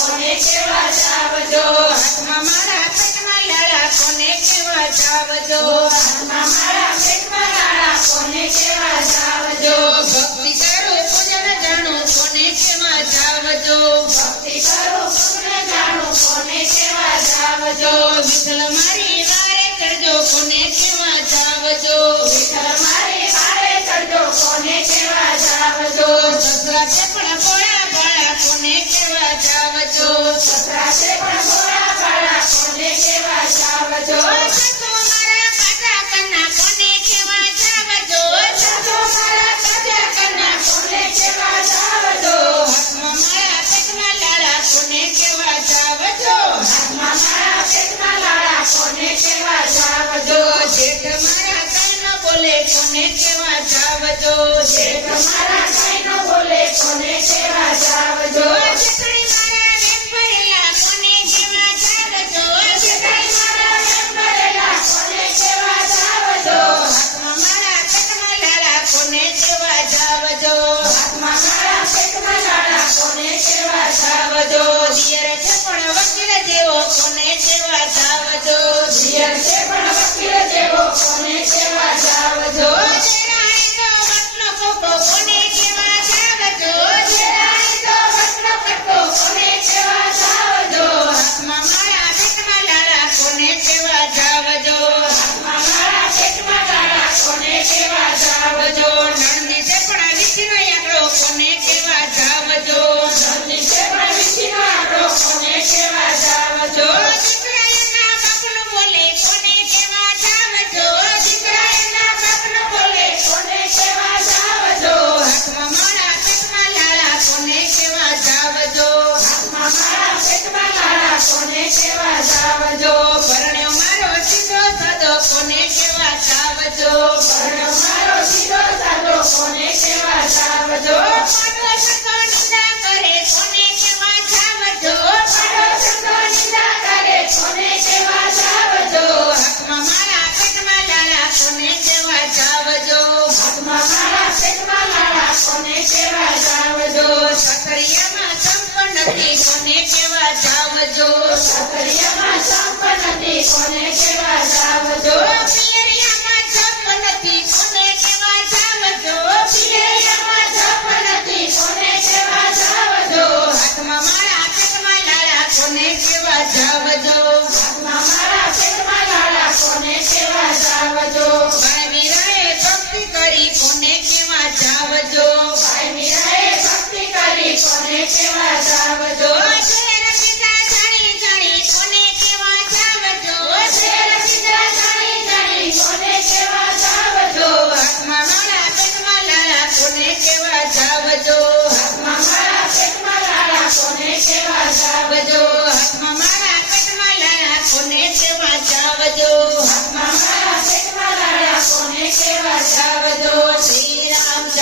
કોને કેવા જાવજો? હાથમાં મારા પેટમાં લાલા કોને કેવા જાવજો? હાથમાં મારા પેટમાં લાલા કોને મારી વારે કરજો, કોને કેવા જાવજો? વિઠ્ઠલ બોલે કોને કેવા જાવજો શેખ મારા જૈનો બોલે કોને કેવા સાચો પણ કોને કેવા સાવજો મારો સંતો નિંદા નથી કોને કેવા સાવજો સકરિયામાં સંપ નથી કોને કેવા Yes.